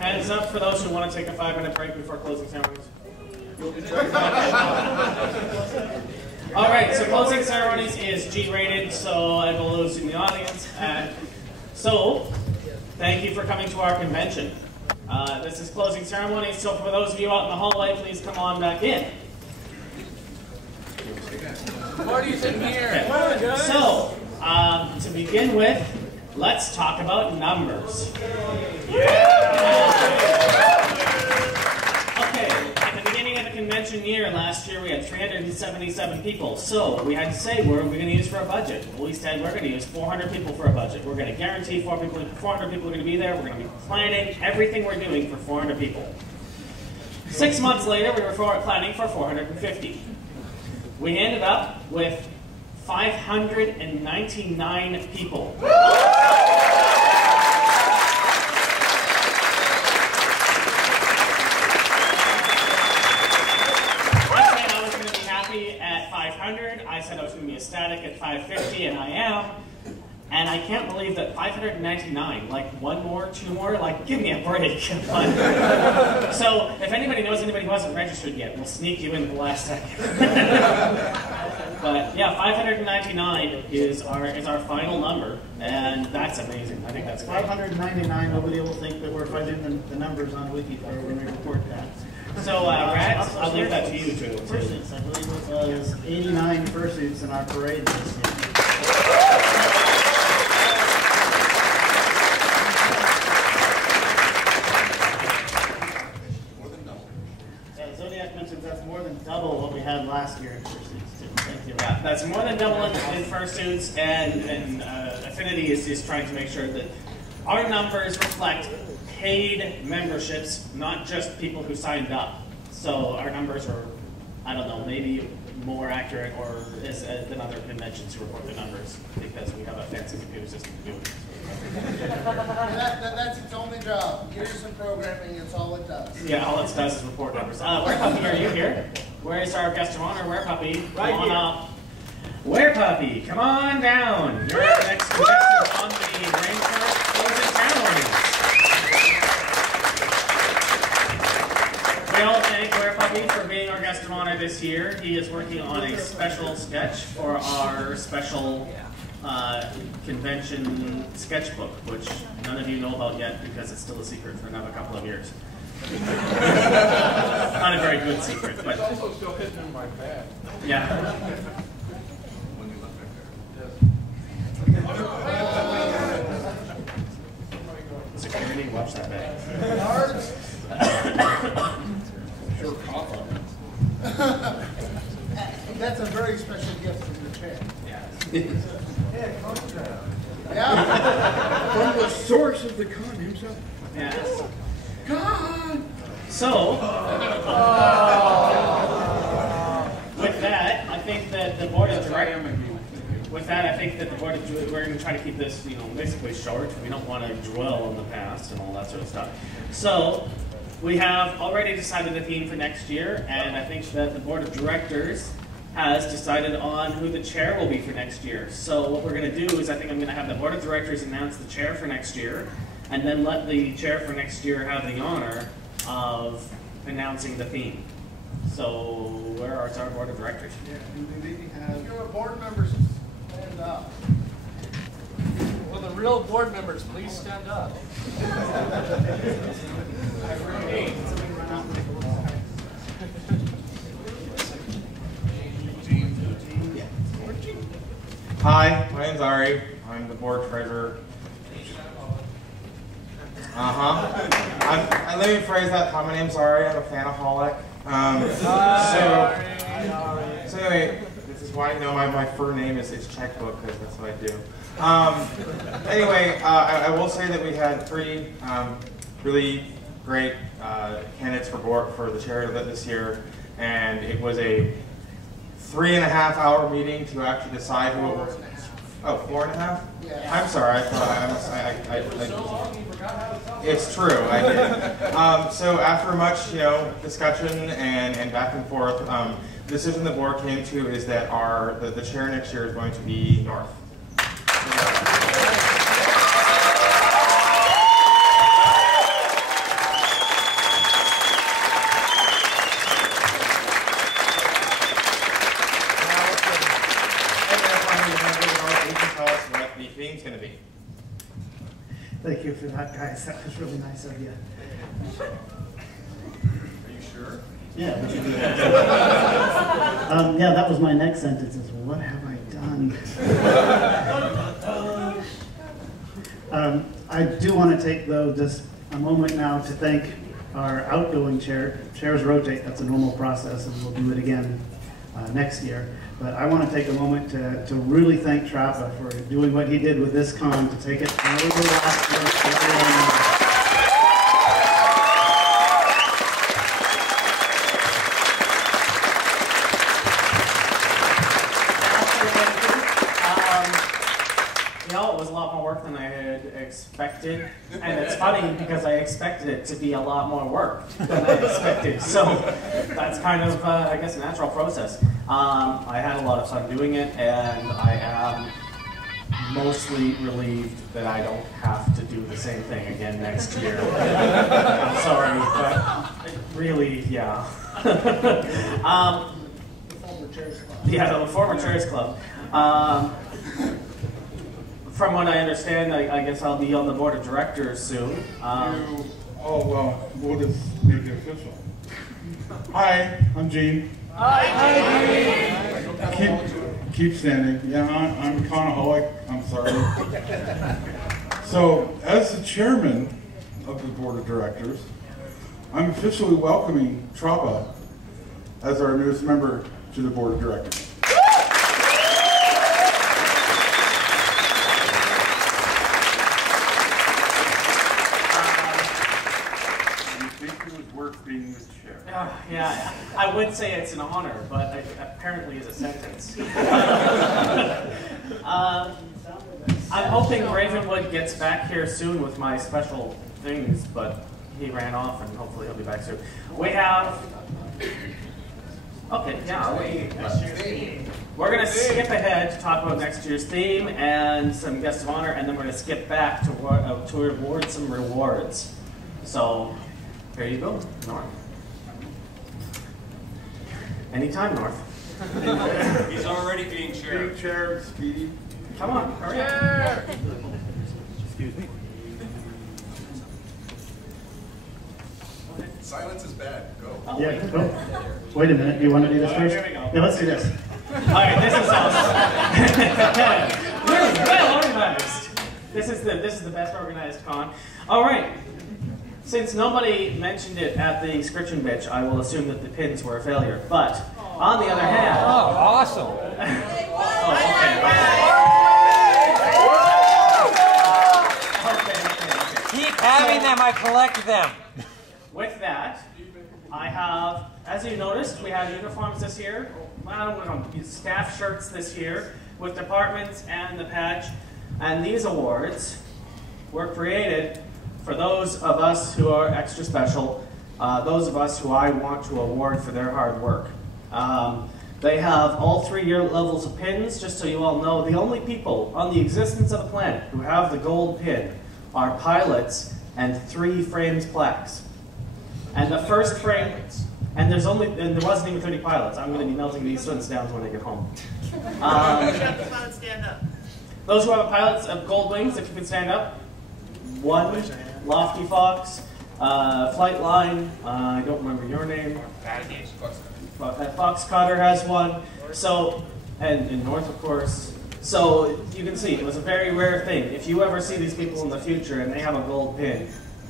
Hands up for those who want to take a 5-minute break before closing ceremonies. All right, so closing ceremonies is G-rated, so I will lose in the audience. So, thank you for coming to our convention. This is closing ceremonies, so for those of you out in the hallway, please come on back in. Party's in here. Okay. So, to begin with, let's talk about numbers. Okay, at the beginning of the convention year last year, we had 377 people. So we had to say, what are we going to use for a budget? Well, we said we're going to use 400 people for a budget. We're going to guarantee 400 people are going to be there. We're going to be planning everything we're doing for 400 people. 6 months later, we were planning for 450. We ended up with 599 people. I said I was going to be ecstatic at 550, and I am. And I can't believe that 599, like one more, two more, like give me a break. So if anybody knows anybody who hasn't registered yet, we'll sneak you in at the last second. But yeah, 599 is our final number, and that's amazing. I think that's great. 599, nobody will think that we're fudging the numbers on Wiki when we report that. So, Rats, I'll leave that to you, too. Fursuits, I believe it was 89 fursuits in our parade this year. Zodiac mentions that's more than double what we had last year in fursuits, too. Thank you. Yeah, that's more than double in fursuits, and Affinity is trying to make sure that our numbers reflect paid memberships, not just people who signed up. So our numbers are, I don't know, maybe more accurate or than other conventions who report the numbers, because we have a fancy computer system to do it. That's its only job. Give us some programming, it's all it does. Yeah, all it does is report numbers. Where Puppy, are you here? Where is our guest of honor? Where Puppy? Right come on here. up. Where Puppy? Come on down. You're the next contestant on the Rainfurrest closing ceremonies. We all thank Where Puppy for being our guest of honor this year. He is working on a special sketch for our special convention sketchbook, which none of you know about yet because it's still a secret for another couple of years. Not a very good secret, but It's also still hidden in my bag. yeah. Security, watch that bag. Sure, cough on That's a very special gift from the chair. Yeah. Yeah. From the source of the con himself. Yes. Con! So, with that, I think that the board of directors. With that, I think that the board of we're going to try to keep this, basically short. We don't want to dwell on the past and all that sort of stuff. So, we have already decided the theme for next year, and I think that the board of directors has decided on who the chair will be for next year. So what we're going to do is I think I'm going to have the board of directors announce the chair for next year, and then let the chair for next year have the honor of announcing the theme. So where are our board of directors? If you're a board member, stand up. Will the real board members please stand up? Hi, my name's Ari. I'm the board treasurer. Let me phrase that. Hi, my name's Ari. I'm a fanaholic. So anyway, this is why I know my first name is checkbook, because that's what I do. Anyway, I will say that we had three really great candidates for the chair this year, and it was a 3.5-hour meeting to actually decide who it was. Oh, 4.5? Yeah. I'm sorry, I thought it's true, I did. So after much, discussion and back and forth, the decision the board came to is that the chair next year is going to be North. Thank you for that, guys. That was really nice of you. Are you sure? Yeah, we should do that. Yeah, that was my next sentence is, what have I done? I do want to take, though, just a moment now to thank our outgoing chair. Chairs rotate, that's a normal process, and we'll do it again next year. But I want to take a moment to really thank Trappa for doing what he did with this con, to take it over the last year. You know, it was a lot more work than I had expected, and it's funny because I expected it to be a lot more work than I expected, so that's kind of, I guess, a natural process. I had a lot of fun doing it, and I am mostly relieved that I don't have to do the same thing again next year. I'm sorry, but really, yeah. The former Chairs Club. Yeah, the former Chairs Club. From what I understand, I guess I'll be on the board of directors soon. Oh, well, we'll just make it official. Hi, I'm Gene. Hi. Keep standing. Yeah, I'm a conaholic. I'm sorry. So, as the chairman of the board of directors, I'm officially welcoming Trappa as our newest member to the board of directors. Being the chair. Yeah, I would say it's an honor, but it apparently is a sentence. I'm hoping Ravenwood gets back here soon with my special things, but he ran off and hopefully he'll be back soon. We have... Okay, yeah, we're going to skip ahead to talk about next year's theme and some guests of honor, and then we're going to skip back to award some rewards. So... here you go, North. Anytime, North. He's already being chaired. Being chaired, Speedy. Come on, hurry up. Excuse me. Silence is bad. Go. Yeah, go. Wait a minute, do you want to do this first? Here we go. Yeah, let's do this. All right, this is awesome. Really well organized. This is the best organized con. All right. Since nobody mentioned it at the Scritch Bitch, I will assume that the pins were a failure. But on the other hand, awesome! Okay. Keep having them. I collect them. With that, I have, as you noticed, we have uniforms this year. Staff shirts this year with departments and the patch. And these awards were created for those of us who are extra special, those of us who I want to award for their hard work. They have all 3 year levels of pins, just so you all know. The only people on the existence of the planet who have the gold pin are pilots and 3 frames plaques. And the first frame, and there wasn't even 30 pilots. I'm going to be melting these ones down when I get home. Stand up. Those who have pilot's of gold wings, if you can stand up. 1, Lofty Fox, Flight Line, I don't remember your name. Fox Cotter has 1. So, and in North, of course. So you can see it was a very rare thing. If you ever see these people in the future and they have a gold pin,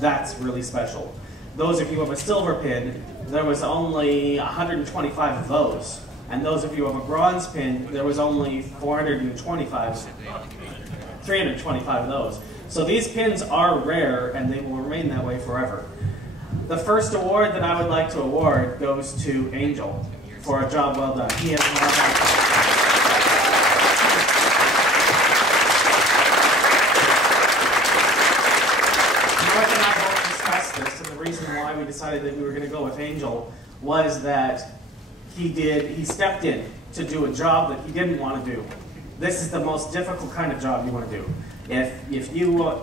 that's really special. Those of you who have a silver pin, there was only 125 of those. And those of you who have a bronze pin, there was only 325 of those. So these pins are rare, and they will remain that way forever. The first award that I would like to award goes to Angel for a job well done. He has North and I both discussed this, and the reason why we decided that we were going to go with Angel was that he stepped in to do a job that he didn't want to do. This is the most difficult kind of job you want to do. If you